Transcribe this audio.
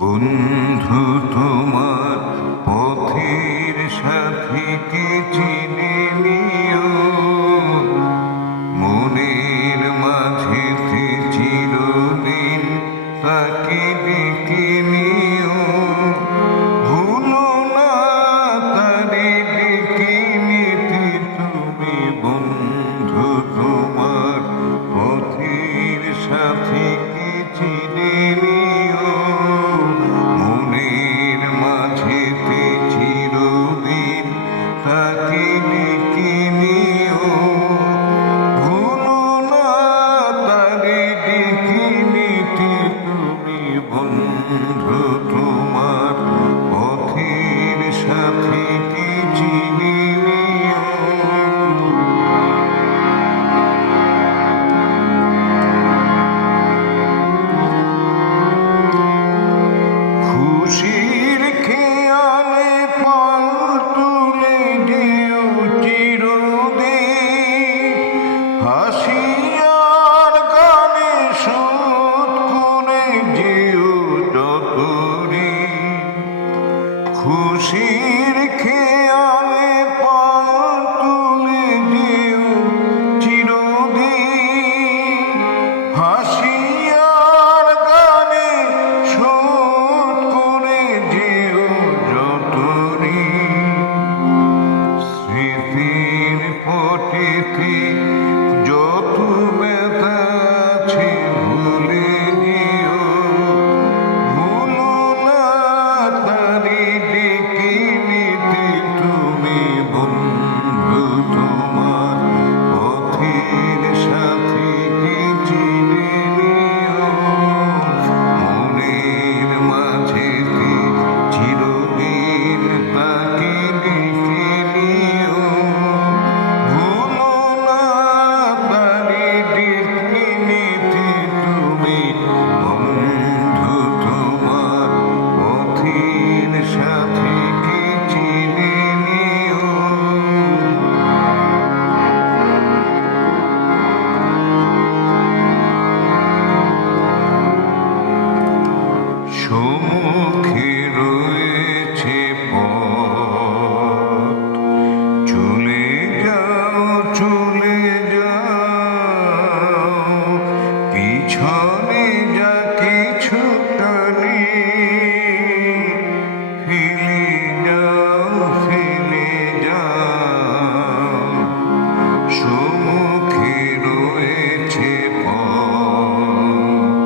বন্ধু তোমার পথের সাথীকে চিনে নিও, মনের মাঝেতে চিরদিন তাকে ডেকে নিও। ভুলো না তারে ডেকে নিতে তুমি, বন্ধু তোমার পথের সাথীকে চিনে নিও, মনের মাঝেতে চিরদিন তাকে ডেকে নিও। ভুলো না তারে ডেকে নিতে তুমি, বন্ধু তোমার পথের সাথীকে চিনে নিও। খুশির খেয়ালে পাল তুলে যেও চিরদিন, হাসিয়ার গানে সুর করে যেও যতদিন। খুশির খেয়ালে পাল তুলে যেও চিরদিন, হাসিয়ার গানে সুর করে যেও যতদিন। স্মৃতির পটেতে যত ব্যথা আছে ভুলে নিও, ভুলো না তারে ডেকে নিতে তুমি, বন্ধু তোমার পথের সাথীকে চিনে নিও, মনের মাঝেতে চিরদিন তাকে ডেকে নিও। ভুলো না তারে ডেকে নিতে তুমি, বন্ধু তোমার পথের সাথীকে চিনে নিও। সম্মুখে রয়েছে পথ, চলে যাও, পিছনে